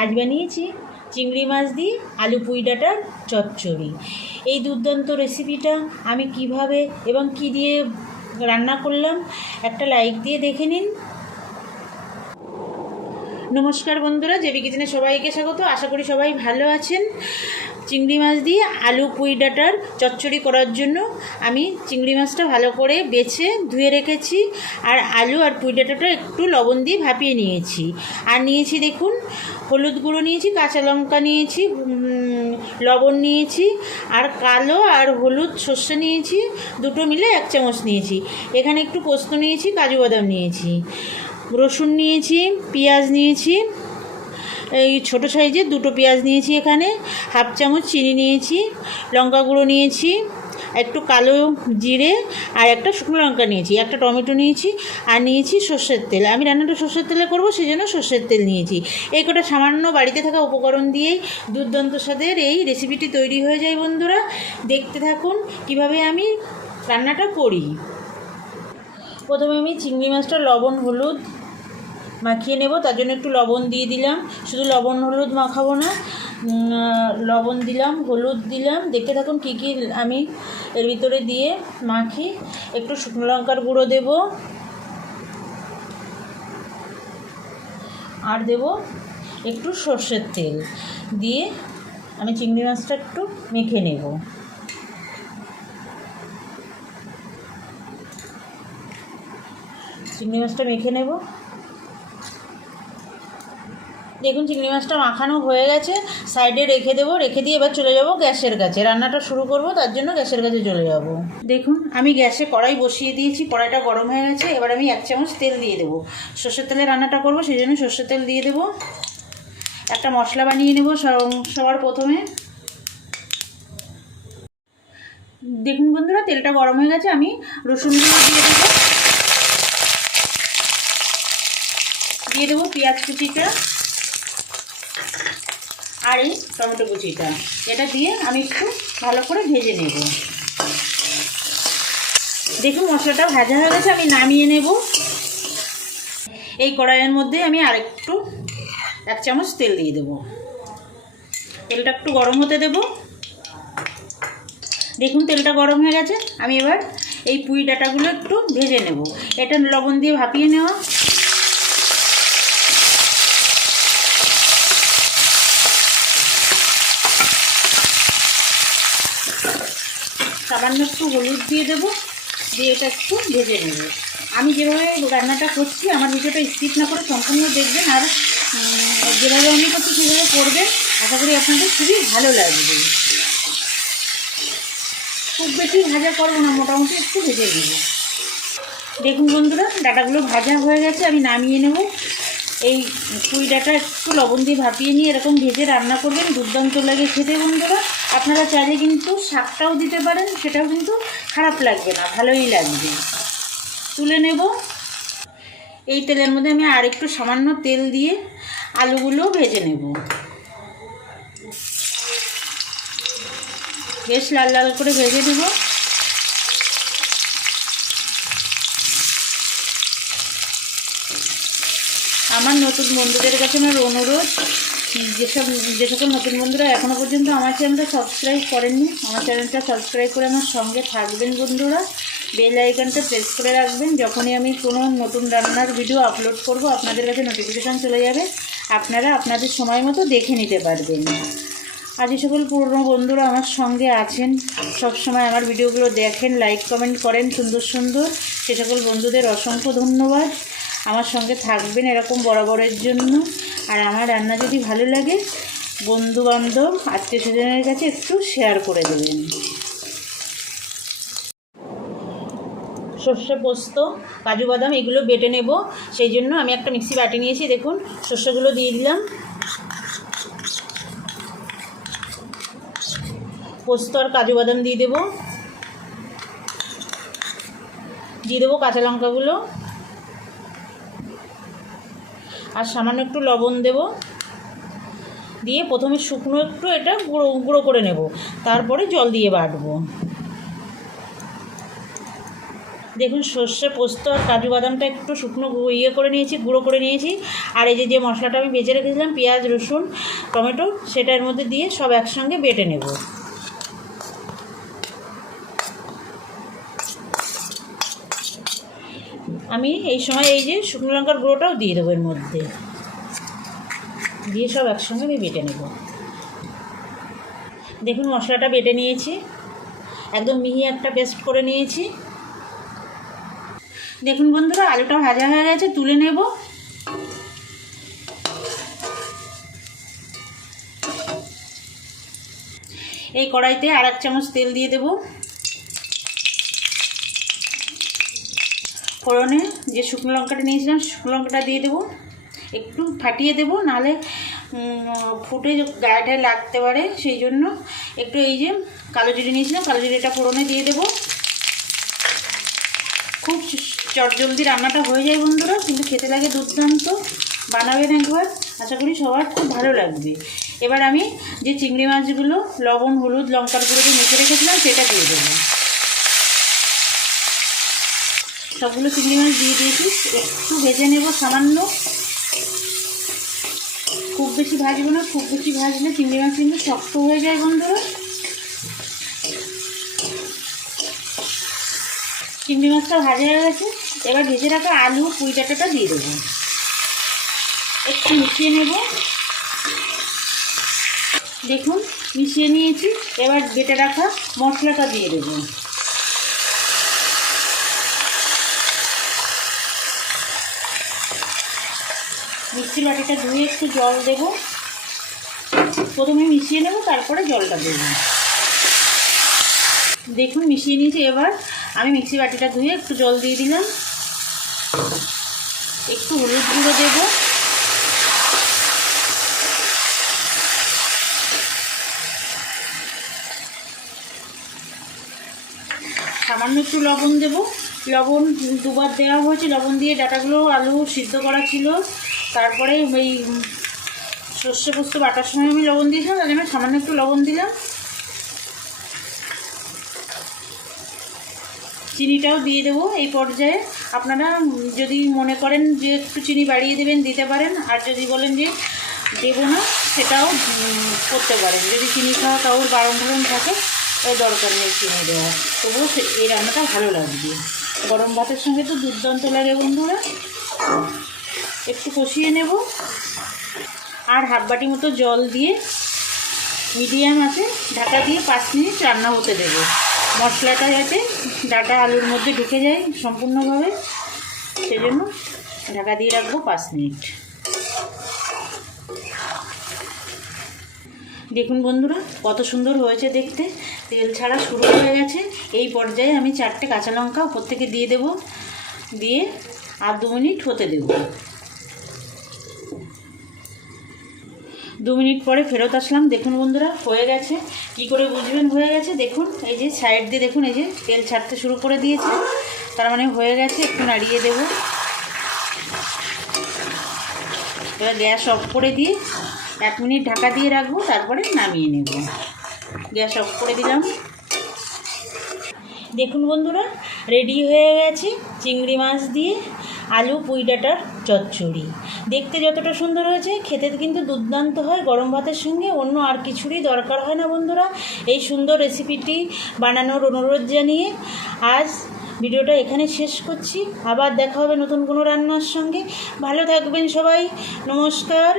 আজ বানিয়েছি চিংড়ি মাছ দিয়ে আলু পুঁই ডাঁটার চচ্চড়ি। এই দুর্দান্ত রেসিপিটা আমি কিভাবে এবং কি দিয়ে রান্না করলাম একটা লাইক দিয়ে দেখে নিন। নমস্কার বন্ধুরা, জেবি কিচেনে সবাইকে স্বাগত। আশা করি সবাই ভালো আছেন। চিংড়ি মাছ দিয়ে আলু পুঁই ডাঁটার চচ্চড়ি করার জন্য আমি চিংড়ি মাছটা ভালো করে বেছে ধুয়ে রেখেছি, আর আলু আর পুঁই ডাঁটাটা একটু লবণ দিয়ে ভাপিয়ে নিয়েছি। আর নিয়েছি দেখুন, হলুদ গুঁড়ো নিয়েছি, কাঁচা লঙ্কা নিয়েছি, লবণ নিয়েছি, আর কালো আর হলুদ সর্ষে নিয়েছি, দুটো মিলে 1 চামচ নিয়েছি। এখানে একটু পোস্ত নিয়েছি, কাজু বাদাম নিয়েছি, রসুন নিয়েছি, পেঁয়াজ নিয়েছি, এই ছোটো সাইজের 2টো পেঁয়াজ নিয়েছি, এখানে 1/2 চামচ চিনি নিয়েছি, লঙ্কা গুঁড়ো নিয়েছি, একটু কালো জিরে আর একটা শুকনো লঙ্কা নিয়েছি, একটা টমেটো নিয়েছি, আর নিয়েছি সর্ষের তেল। আমি রান্নাটা সর্ষের তেলে করবো, সেই জন্য সর্ষের তেল নিয়েছি। এই কটা সামান্য বাড়িতে থাকা উপকরণ দিয়েই দুর্দান্ত স্বাদের এই রেসিপিটি তৈরি হয়ে যায়। বন্ধুরা, দেখতে থাকুন কিভাবে আমি রান্নাটা করি। প্রথমে আমি চিংড়ি মাছটা লবণ হলুদ মাখিয়ে নেব, তার জন্য একটু লবণ দিয়ে দিলাম। শুধু লবণ হলুদ মাখাবো না, লবণ দিলাম, হলুদ দিলাম। দেখতে থাকুন কী কী আমি এর ভিতরে দিয়ে মাখি। একটু শুকনো লঙ্কার গুঁড়ো দেব, আর দেব একটু সর্ষের তেল দিয়ে আমি চিংড়ি মাছটা একটু মেখে নেব। চিংড়ি মাছটা মেখে নেব। দেখুন চিংড়ি মাছটা মাখানো হয়ে গেছে, সাইডে রেখে দেবো। রেখে দিয়ে এবার চলে যাব গ্যাসের কাছে, রান্নাটা শুরু করব, তার জন্য গ্যাসের কাছে চলে যাব। দেখুন আমি গ্যাসে কড়াই বসিয়ে দিয়েছি, কড়াইটা গরম হয়ে গেছে। এবার আমি 1 চামচ তেল দিয়ে দেবো। সর্ষের তেলে রান্নাটা করব, সেই জন্য সর্ষের তেল দিয়ে দেবো। একটা মশলা বানিয়ে নেব সবার প্রথমে। দেখুন বন্ধুরা, তেলটা গরম হয়ে গেছে, আমি রসুনগুলো দিয়ে দেবো পেঁয়াজ কুচিটা আর এই টমেটো কুচিটা। এটা দিয়ে আমি একটু ভালো করে ভেজে নেব। দেখুন মশলাটা ভাজা হয়ে গেছে, আমি নামিয়ে নেব। এই কড়াইয়ের মধ্যে আমি আরেকটু 1 চামচ তেল দিয়ে দেব। তেলটা একটু গরম হতে দেব। দেখুন তেলটা গরম হয়ে গেছে, আমি এবার এই পুঁই ডাঁটাগুলো একটু ভেজে নেব। এটা লবণ দিয়ে ভাপিয়ে নেওয়া। সামান্য একটু হলুদ দিয়ে দেবো, দিয়ে এটা একটু ভেজে নেব। আমি যেভাবে রান্নাটা করছি, আমার ভিডিওটা স্কিপ না করে সম্পূর্ণ দেখবেন, আর যেভাবে আমি করছি সেভাবে করবেন। আশা করি আপনাদের খুবই ভালো লাগবে। খুব বেশি ভাজা করবো না, মোটামুটি একটু ভেজে নেব। দেখুন বন্ধুরা, ডাঁটাগুলো ভাজা হয়ে গেছে, আমি নামিয়ে নেব। এই পুঁই ডাঁটা একটু লবণ দিয়ে ভাপিয়ে নিয়ে এরকম ভেজে রান্না করবেন, দুর্দান্ত লাগে খেতে বন্ধুরা। আপনারা চাইলে কিন্তু শাকটাও দিতে পারেন, সেটাও কিন্তু খারাপ লাগবে না, ভালোই লাগবে। তুলে নেব। এই তেলের মধ্যে আমি আর একটু সামান্য তেল দিয়ে আলুগুলো ভেজে নেব। বেশ লাল লাল করে ভেজে নেব। আমার নতুন বন্ধুদের কাছে আমার অনুরোধ, যে সকল নতুন বন্ধুরা এখনও পর্যন্ত আমার চ্যানেলটা সাবস্ক্রাইব করেননি, আমার চ্যানেলটা সাবস্ক্রাইব করে আমার সঙ্গে থাকবেন বন্ধুরা। বেল আইকনটা প্রেস করে রাখবেন। যখনই আমি কোনো নতুন রান্নার ভিডিও আপলোড করব, আপনাদের কাছে নোটিফিকেশান চলে যাবে, আপনারা আপনাদের সময় মতো দেখে নিতে পারবেন। আর যে সকল পুরনো বন্ধুরা আমার সঙ্গে আছেন, সব সময় আমার ভিডিওগুলো দেখেন, লাইক কমেন্ট করেন সুন্দর সুন্দর, সে সকল বন্ধুদের অসংখ্য ধন্যবাদ। আমার সঙ্গে থাকবেন এরকম বরাবরের জন্য। আর আমার রান্না যদি ভালো লাগে, বন্ধুবান্ধব আত্মীয় স্বজনের কাছে একটু শেয়ার করে দেবেন। সর্ষে পোস্ত কাজু বাদাম এগুলো বেটে নেব, সেই জন্য আমি একটা মিক্সি বাটি নিয়েছি। দেখুন সর্ষেগুলো দিয়ে দিলাম, পোস্ত আর কাজু বাদাম দিয়ে দেবো কাঁচা লঙ্কাগুলো, আর সামান্য একটু লবণ দেব। দিয়ে প্রথমে শুকনো একটু এটা গুঁড়ো করে নেব, তারপরে জল দিয়ে বাটবো। দেখুন সর্ষে পোস্ত আর কাজু বাদামটা একটু শুকনো করে নিয়েছি, গুঁড়ো করে নিয়েছি। আর এই যে মশলাটা আমি বেজে রেখেছিলাম পেঁয়াজ রসুন টমেটো, সেটার মধ্যে দিয়ে সব একসঙ্গে বেটে নেব। আমি এই সময় এই যে শুকনো লঙ্কার গুঁড়োটাও দিয়ে দেবো এর মধ্যে, দিয়ে সব একসঙ্গে আমি বেটে নেব। দেখুন মশলাটা বেটে নিয়েছি, একদম মিহি একটা পেস্ট করে নিয়েছি। দেখুন বন্ধুরা আলুটা ভাজা হয়ে গেছে, তুলে নেব। এই কড়াইতে আর 1 চামচ তেল দিয়ে দেব। ফোড়নে যে শুকনো লঙ্কাটা নিয়েছিলাম শুকনো লঙ্কাটা দিয়ে দেবো, একটু ফাটিয়ে দেবো, নাহলে ফুটে গায়েটায় লাগতে পারে, সেই জন্য একটু এই যে কালো জিরে নিয়েছিলাম কালো জিরেটা ফোড়নে দিয়ে দেবো। খুব চটজলদি রান্নাটা হয়ে যায় বন্ধুরা, কিন্তু খেতে লাগে দুর্দান্ত। বানাবেন একবার, আশা করি সবার খুব ভালো লাগবে। এবার আমি যে চিংড়ি মাছগুলো লবণ হলুদ লঙ্কার গুঁড়ো দিয়ে মেখে রেখেছিলাম সেটা দিয়ে দেবো। সবগুলো চিংড়ি মাছ দিয়ে দিয়েছি, একটু ভেজে নেব সামান্য, খুব বেশি ভাজবো না, খুব বেশি ভাজলে চিংড়ি মাছ কিন্তু শক্ত হয়ে যায় বন্ধুরা। চিংড়ি মাছটা ভাজা হয়ে গেছে, এবার ভেজে রাখা আলু পুঁই ডাঁটাটা দিয়ে দেবো, একটু মিশিয়ে নেব। দেখুন মিশিয়ে নিয়েছি, এবার বেটে রাখা মশলাটা দিয়ে দেবো। মিক্সির বাটিটা ধুয়ে একটু জল দেব, প্রথমে মিশিয়ে নেব তারপরে জলটা দেব। দেখুন মিশিয়ে নিয়েছি, এবার আমি মিক্সি বাটিটা ধুয়ে একটু জল দিয়ে দিলাম, একটু হলুদ গুঁড়ো দেব, সামান্য একটু লবণ দেব। লবণ দুবার দেওয়া হয়েছে, লবণ দিয়ে ডাঁটাগুলো আলু সিদ্ধ করা ছিল, তারপরে ওই সর্ষে পোস্ত বাটার সময় আমি লবণ দিয়েছিলাম, তার জন্য সামান্য একটু লবণ দিলাম। চিনিটাও দিয়ে দেবো এই পর্যায়ে। আপনারা যদি মনে করেন যে একটু চিনি বাড়িয়ে দেবেন দিতে পারেন, আর যদি বলেন যে দেবো না সেটাও করতে পারেন। যদি চিনি খাওয়া কাউর বারণ থাকে ওই দরকার নেই চিনি দেওয়া, তবুও এই রান্নাটা ভালো লাগবে। গরম ভাতের সঙ্গে তো দুর্দান্ত লাগে বন্ধুরা। একটু কষিয়ে নেব, আর হাফ বাটি মতো জল দিয়ে মিডিয়াম আছে ঢাকা দিয়ে 5 মিনিট রান্না হতে দেব। মশলাটা যাতে ডাঁটা আলুর মধ্যে ঢুকে যায় সম্পূর্ণভাবে, সেজন্য ঢাকা দিয়ে রাখবো 5 মিনিট। দেখুন বন্ধুরা কত সুন্দর হয়েছে দেখতে, তেল ছাড়া শুরু হয়ে গেছে। এই পর্যায়ে আমি 4টে কাঁচা লঙ্কা উপর থেকে দিয়ে দেব, দিয়ে আর 2 মিনিট হতে দেব। 2 মিনিট পরে ফেরত আসলাম। দেখুন বন্ধুরা হয়ে গেছে। কি করে বুঝবেন হয়ে গেছে? দেখুন এই যে সাইড দিয়ে দেখুন এই যে তেল ছাড়তে শুরু করে দিয়েছে, তার মানে হয়ে গেছে। একটু নাড়িয়ে দেব। এবার গ্যাস অফ করে দিয়ে 1 মিনিট ঢাকা দিয়ে রাখবো, তারপরে নামিয়ে নেব। গ্যাস অফ করে দিলাম। দেখুন বন্ধুরা রেডি হয়ে গেছে চিংড়ি মাছ দিয়ে আলু পুঁই ডাঁটার চচ্চড়ি। দেখতে যতটা সুন্দর হয়েছে খেতে কিন্তু দুর্দান্ত হয়। গরম ভাতের সঙ্গে অন্য আর কিছুরই দরকার হয় না বন্ধুরা। এই সুন্দর রেসিপিটি বানানোর অনুরোধ জানিয়ে আজ ভিডিওটা এখানে শেষ করছি। আবার দেখা হবে নতুন কোনো রান্নার সঙ্গে। ভালো থাকবেন সবাই। নমস্কার।